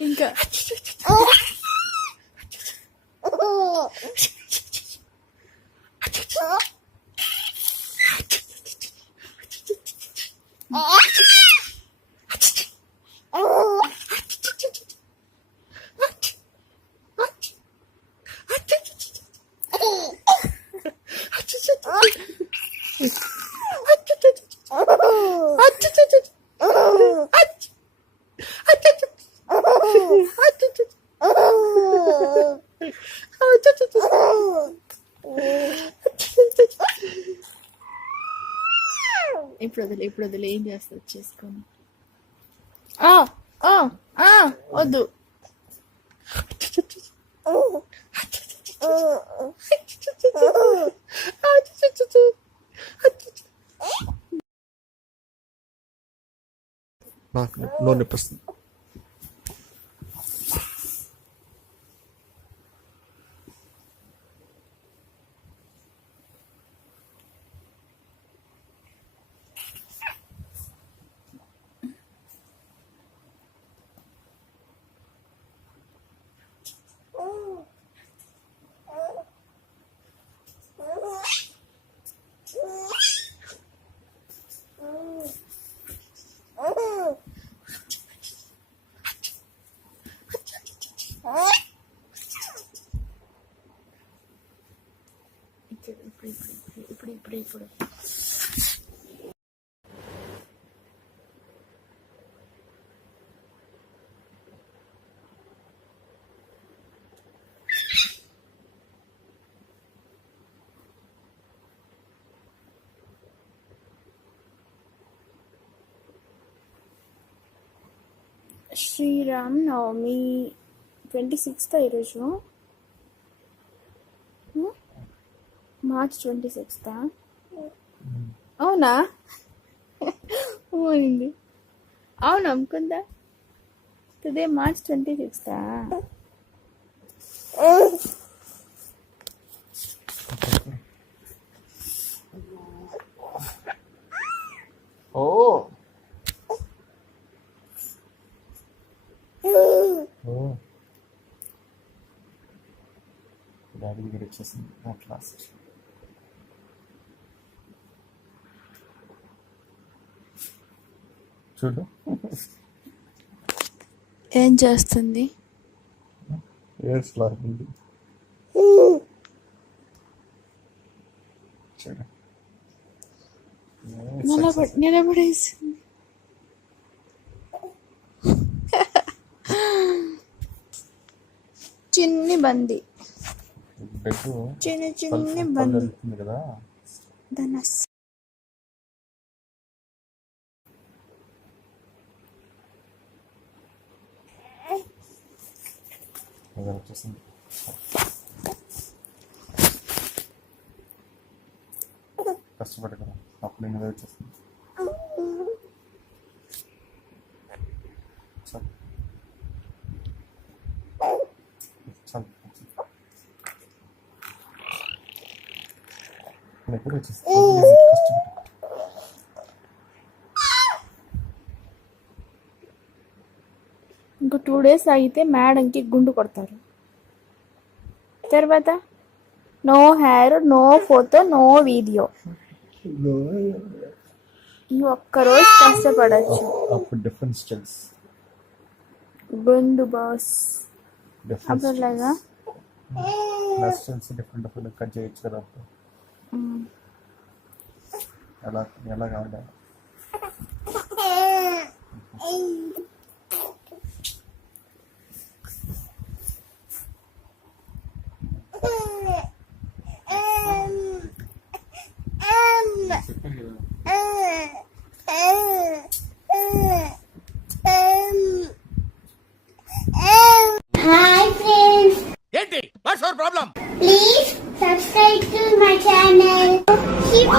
ఇంకా ఇప్పుడు వదిలే ఏం చేస్తుంది చేసుకొని వద్దు నాకు నోరు నొప్పిస్తుంది. ఇప్పుడు శ్రీరామ్ నవమి 26th ఈరోజు, March 26th. అవునా? పోయింది. అవును అనుకుందా. Today March 26th. డాడీ దగ్గర వచ్చేసింది అట్ లాస్ట్. చూడు ఏం చేస్తుంది. ఏడ్స్లాగింది. చూడు నిలబడేసింది. చిన్ని బంది, చిన్ని బంది కదా. దాని వచ్చేసింది. కష్టపడి కదా అప్పుడు ఇంకా వచ్చేసింది. ఎప్పుడు వచ్చేసింది. ఇంకో 2 days అయితే మేడంకి గుండు కొడతారు. తర్వాత no hair, no photo, no video. ఈ ఒక్కరోజు కష్టపడచ్చు. డిఫరెంట్ స్టైల్స్ గుండు బాస్ అప్పుడులాగా డిఫరెంట్ కట్ చేయొచ్చు కదా. ఎలా కావాలి. What's your problem? Please subscribe to my channel. Keep